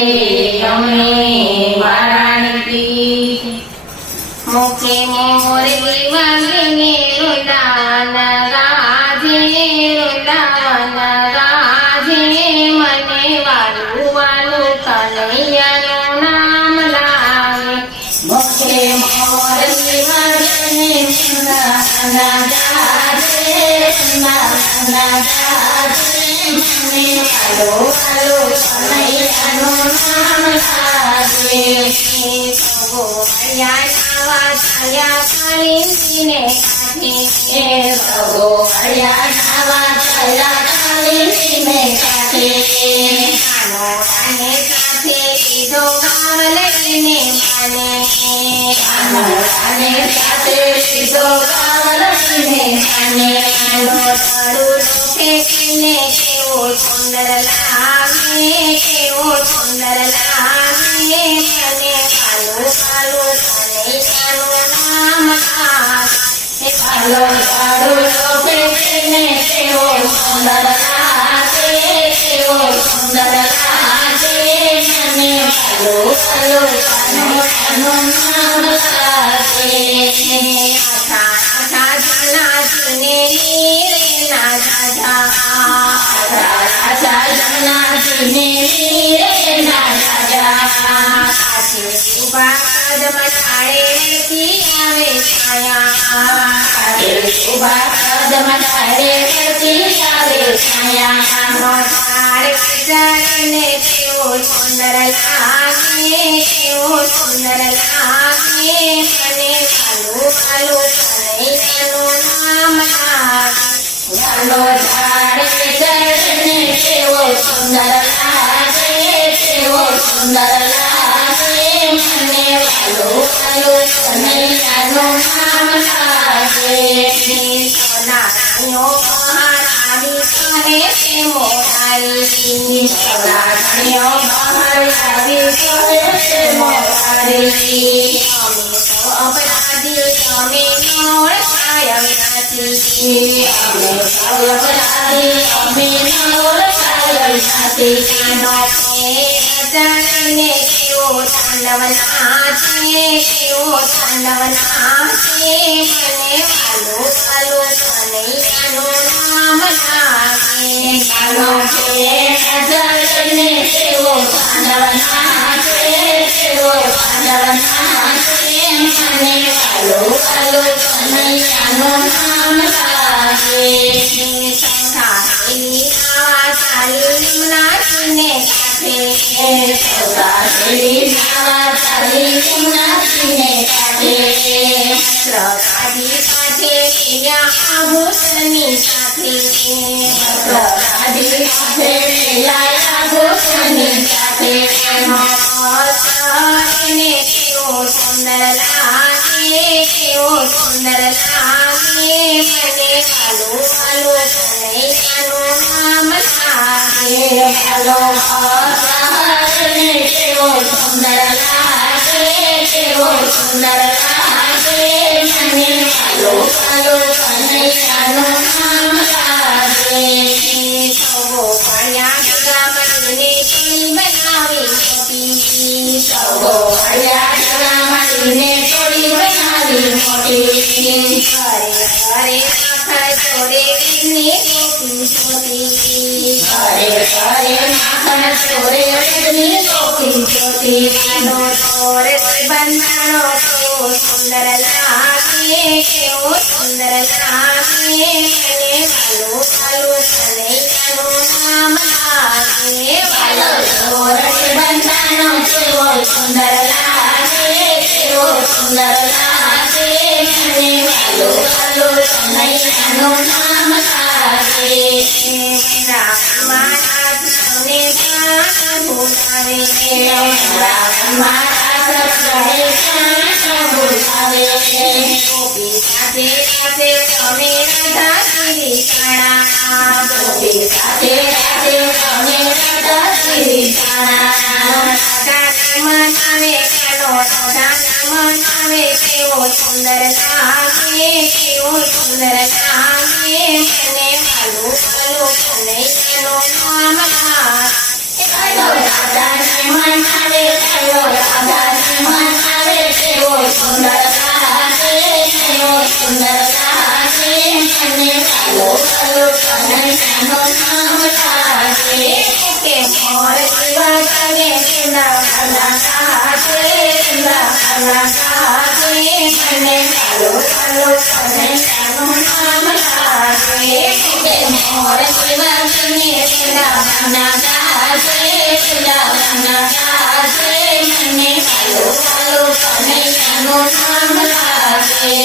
અમને વારાણસી મુખે મોરલી વાગીને વૃંદાવન ગાજે વૃંદાવન ગાજે મને વાલું વાલું કનૈયાનું નામ લાગે મુખે મોરલી વાગીને વૃંદાવન ગાજે વૃંદાવન ગાજે મને વાલું વાલું કનૈયાનું નામ લાગે હરિયાણા ચાલ્યા ચાલીને કાઠે હરિયાણા ચાલ્યા ચાલીને કાઠે કાનોડાને સાથે લીધો ગાવ લઈને માને કાનોડાને સાથે લીધો ગાવ લઈને માને તળું ફેંકીને કેવો સુંદર લાગે કેવો સુંદર લાગે મને કાલું કાલું કનૈયાનું નામ લાગે કાલો કાળું ફેંકીને કેવો સુંદર લાગે કેવો સુંદર લાગે મને કાલું કાલું કનૈયાનું નામ લાગે આછા આછા જનાજીને રે ના રાજા આછા જનાજીને રે ના રાજા કાઠે ઉભા કદમ ડાળેથી આવે છાયા કાઠે ઉભા કદમ ડાળેથી આવે છાયા નો ઝાડ વિચારીને કેવો સુંદર લાગે કેવો સુંદર લાગે મને વાલું વાલું કનૈયાનું નામ લાગે વાલો ઝાડ વિચારીને કેવો સુંદર લાગે કેવો સુંદર લાગે મને વાલું વાલું કનૈયાનું નામ લાગે સોનાણીઓ મહારાણી કહે છે મોરારી સોનાણીઓ મહારાણી કહે છે મોરારી અમે તો અપરાધી અમે ઓળખાય નથી અમે તો અપરાધી અમે ઓળખાય નથી કાનો જાણીને કેવો તાંડવ નાચે કેવો તાંડવ નાચે મને વાલું વાલું કનૈયાનું નામ લાગે કાનો જાણીને કેવો તાંડવ નાચે કેવો તાંડવ નાચે મને વાલું વાલું કનૈયાનું નામ લાગે સંસારી નાવા ચાલી નાચીને કાઠે પ્રસાદી કાઠે આભૂષણની સાથે પ્રસાદી કાઠે આભૂષણની સાથે એને કેવો સુંદર લાગે કેવો સુંદર લાગે મને વાલું વાલું કનૈયાનું નામ લાગે વાલો કેવો સુંદર લાગે કેવો સુંદર લાગે મને વાલું વાલું કનૈયાનું નામ લાગે સૌ ભણ્યા ગામડીને ટોળી બનાવી મોટી સૌ ભણ્યા ગામડીને ટોળી બનાવી મોટી ઘરે ઘરે માખણ ચોરે વેદની ટોપી જોતી ઘરે ઘરે માખણ ચોરે વેદની ટોપી જોતી કાનો ચોર બંધાણો કેવો સુંદર લાગે કેવો સુંદર લાગે મને વાલું વાલું કનૈયાનું નામ લાગે વાલો ચોર બંધાણો કેવો સુંદર લાગે કેવો સુંદર લાગે મને વાલું વાલું કનૈયાનું નામ લાગે રામા સૌને ભૂલાવે રામા સૌને ભૂલાવે ગોપી સાથે સાથે તમે રાધા કાણા ગોપી સાથે સાથે તમે રાધા કાણા મનાવે કાનો મનાવે કેવો સુંદર લાગે કેવો સુંદર લાગે મને વાલું વાલું કનૈયાનું નામ લાગે ચાલો ચાલો કનૈયાનું નામ લાગે કે મોર જીવા કરે વૃંદાવનના કાજે વૃંદાવનના કાજે મને ચાલો ચાલો કનૈયાનું નામ લાગે કે મોર જીવા કરે વૃંદાવનના કાજે વૃંદાવનના કાજે મને ચાલો ચાલો કનૈયાનું નામ લાગે